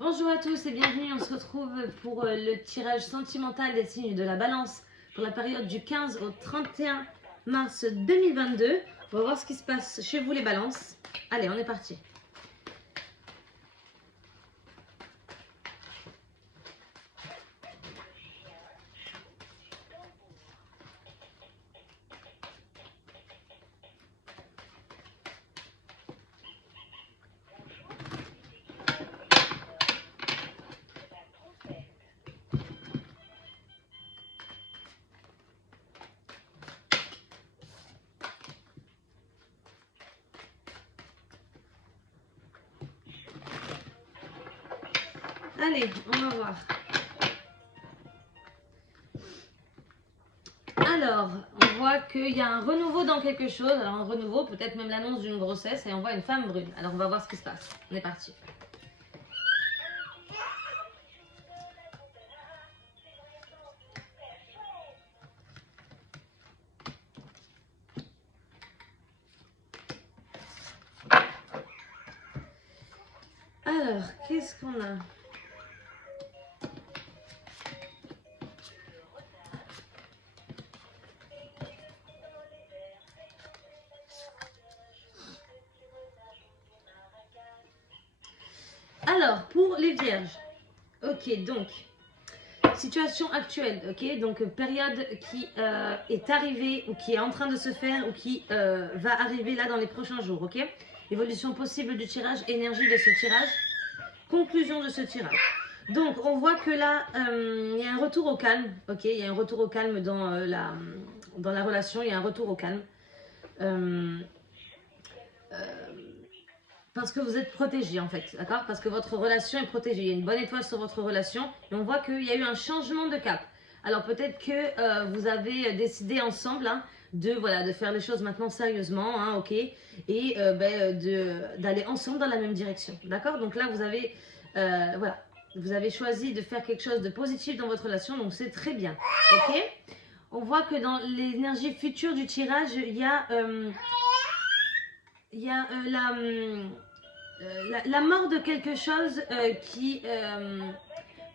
Bonjour à tous et bienvenue, on se retrouve pour le tirage sentimental des signes de la balance pour la période du 15 au 31 mars 2022. On va voir ce qui se passe chez vous les balances. Allez, on est parti. Allez, on va voir. Alors, on voit qu'il y a un renouveau dans quelque chose. Alors, un renouveau, peut-être même l'annonce d'une grossesse, et on voit une femme brune. Alors, on va voir ce qui se passe. On est parti. Alors, qu'est-ce qu'on a ? Alors, pour les vierges, ok, donc, situation actuelle, ok, donc période qui est arrivée ou qui est en train de se faire ou qui va arriver là dans les prochains jours, ok. Évolution possible du tirage, énergie de ce tirage, conclusion de ce tirage. Donc, on voit que là, il y a un retour au calme, ok, il y a un retour au calme dans la relation, il y a un retour au calme. Parce que vous êtes protégé en fait, d'accord? Parce que votre relation est protégée. Il y a une bonne étoile sur votre relation et on voit qu'il y a eu un changement de cap. Alors peut-être que vous avez décidé ensemble hein, de faire les choses maintenant sérieusement, hein, ok? Et d'aller ensemble dans la même direction, d'accord? Donc là vous avez choisi de faire quelque chose de positif dans votre relation, donc c'est très bien, ok? On voit que dans l'énergie future du tirage, il y a la mort de quelque chose qui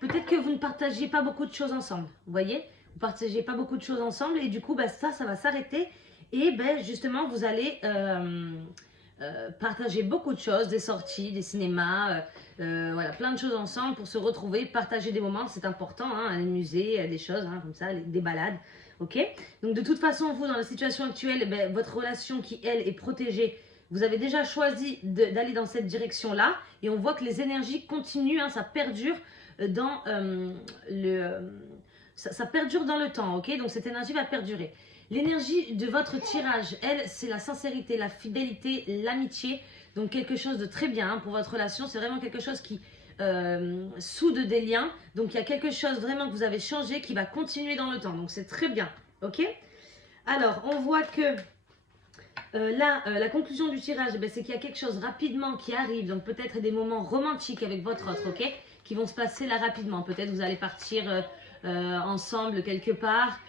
peut-être que vous ne partagiez pas beaucoup de choses ensemble, vous voyez, vous partagez pas beaucoup de choses ensemble et du coup ça va s'arrêter et justement vous allez partager beaucoup de choses, des sorties, des cinémas, voilà, plein de choses ensemble pour se retrouver, partager des moments, c'est important, hein, les musées, des choses hein, comme ça, des balades, ok. Donc de toute façon, vous, dans la situation actuelle, votre relation qui, elle, est protégée, vous avez déjà choisi d'aller dans cette direction-là et on voit que les énergies continuent, hein, ça perdure dans ça perdure dans le temps, ok. Donc cette énergie va perdurer. L'énergie de votre tirage, elle, c'est la sincérité, la fidélité, l'amitié. Donc quelque chose de très bien hein, pour votre relation. C'est vraiment quelque chose qui soude des liens. Donc il y a quelque chose vraiment que vous avez changé qui va continuer dans le temps. Donc c'est très bien, ok. Alors on voit que la conclusion du tirage, c'est qu'il y a quelque chose rapidement qui arrive. Donc peut-être des moments romantiques avec votre autre, ok, qui vont se passer là rapidement. Peut-être vous allez partir ensemble quelque part.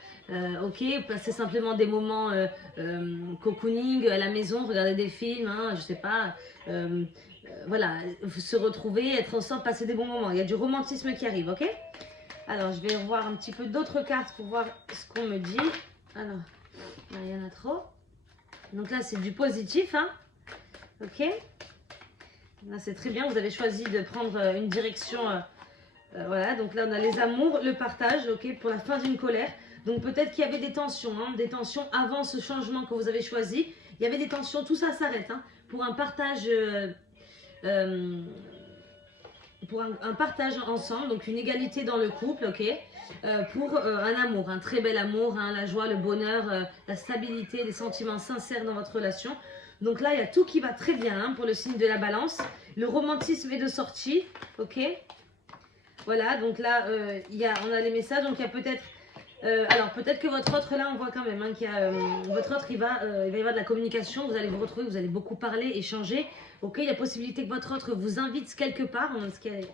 Ok, passer simplement des moments cocooning à la maison, regarder des films, hein, je sais pas, voilà, se retrouver, être ensemble, passer des bons moments. Il y a du romantisme qui arrive, ok. Alors, je vais revoir un petit peu d'autres cartes pour voir ce qu'on me dit. Alors, il y en a trop. Donc là, c'est du positif, hein, ok. Là, c'est très bien, vous avez choisi de prendre une direction, voilà. Donc là, on a les amours, le partage, ok, pour la fin d'une colère. Donc peut-être qu'il y avait des tensions avant ce changement que vous avez choisi. Il y avait des tensions, tout ça s'arrête hein, pour un partage, un partage ensemble, donc une égalité dans le couple, ok. Pour un amour, un très bel amour, hein, la joie, le bonheur, la stabilité, des sentiments sincères dans votre relation. Donc là, il y a tout qui va très bien hein, pour le signe de la balance. Le romantisme est de sortie, ok. Voilà, donc là, on a les messages. Donc il y a peut-être... alors peut-être que votre autre, là, on voit quand même hein, qu'il y a... votre autre, il va y avoir de la communication. Vous allez vous retrouver, vous allez beaucoup parler, échanger. Ok, il y a possibilité que votre autre vous invite quelque part. Parce qu'il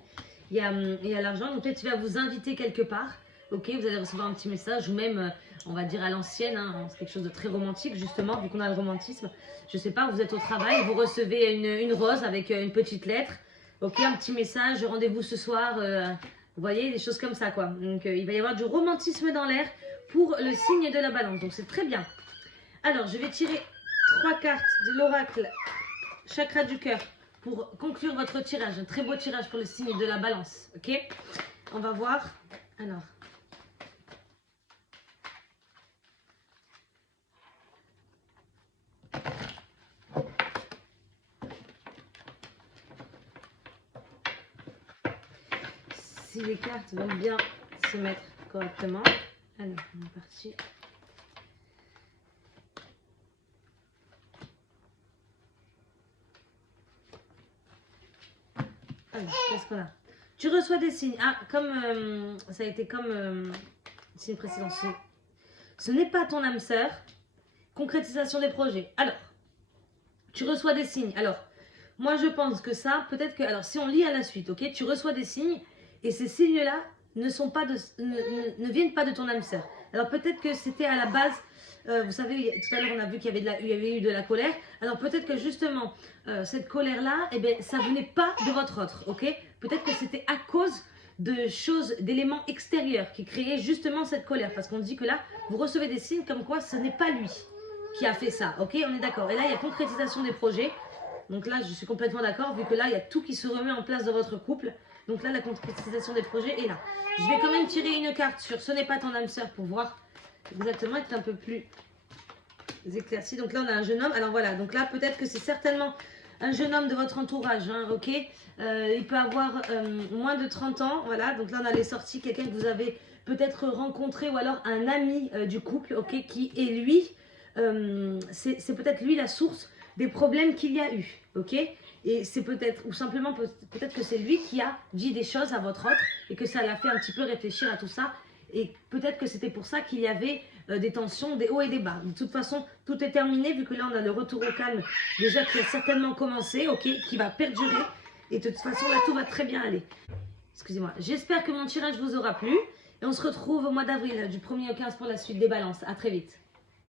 y a l'argent. Donc peut-être qu'il va vous inviter quelque part. Ok, vous allez recevoir un petit message. Ou même, on va dire à l'ancienne. Hein, c'est quelque chose de très romantique, justement, vu qu'on a le romantisme. Je sais pas, vous êtes au travail, vous recevez une rose avec une petite lettre. Ok, un petit message, rendez-vous ce soir, vous voyez, des choses comme ça quoi. Donc il va y avoir du romantisme dans l'air pour le signe de la balance, donc c'est très bien. Alors je vais tirer 3 cartes de l'oracle chakra du cœur pour conclure votre tirage, un très beau tirage pour le signe de la balance, ok? On va voir, alors... Si les cartes vont bien se mettre correctement. Allez, on est parti. Alors, qu'est-ce qu'on a? Tu reçois des signes. Ah, comme ça a été comme signe précédent. Ce n'est pas ton âme sœur. Concrétisation des projets. Alors, tu reçois des signes. Alors, moi je pense que ça, peut-être que... Alors, si on lit à la suite, ok? Tu reçois des signes et ces signes-là ne viennent pas de ton âme sœur. Alors, peut-être que c'était à la base... vous savez, tout à l'heure, on a vu qu'il y avait eu de la colère. Alors, peut-être que justement, cette colère-là, eh bien, ça venait pas de votre autre, ok? Peut-être que c'était à cause de choses, d'éléments extérieurs qui créaient justement cette colère. Parce qu'on dit que là, vous recevez des signes comme quoi ce n'est pas lui qui a fait ça, ok? On est d'accord. Et là, il y a concrétisation des projets. Donc là, je suis complètement d'accord, vu que là, il y a tout qui se remet en place dans votre couple. Donc là, la concrétisation des projets est là. Je vais quand même tirer une carte sur ce n'est pas ton âme sœur pour voir exactement, être un peu plus éclairci. Donc là, on a un jeune homme. Alors voilà, donc là, peut-être que c'est certainement un jeune homme de votre entourage, hein, ok? Il peut avoir moins de 30 ans, voilà. Donc là, on a les sorties, quelqu'un que vous avez peut-être rencontré ou alors un ami du couple, ok? Qui est lui, c'est peut-être lui la source des problèmes qu'il y a eu, ok? Et c'est peut-être, ou simplement peut-être que c'est lui qui a dit des choses à votre autre et que ça l'a fait un petit peu réfléchir à tout ça. Et peut-être que c'était pour ça qu'il y avait des tensions, des hauts et des bas. De toute façon, tout est terminé vu que là, on a le retour au calme déjà qui a certainement commencé, ok, qui va perdurer. Et de toute façon, là, tout va très bien aller. Excusez-moi. J'espère que mon tirage vous aura plu. Et on se retrouve au mois d'avril, du 1er au 15 pour la suite des balances. À très vite.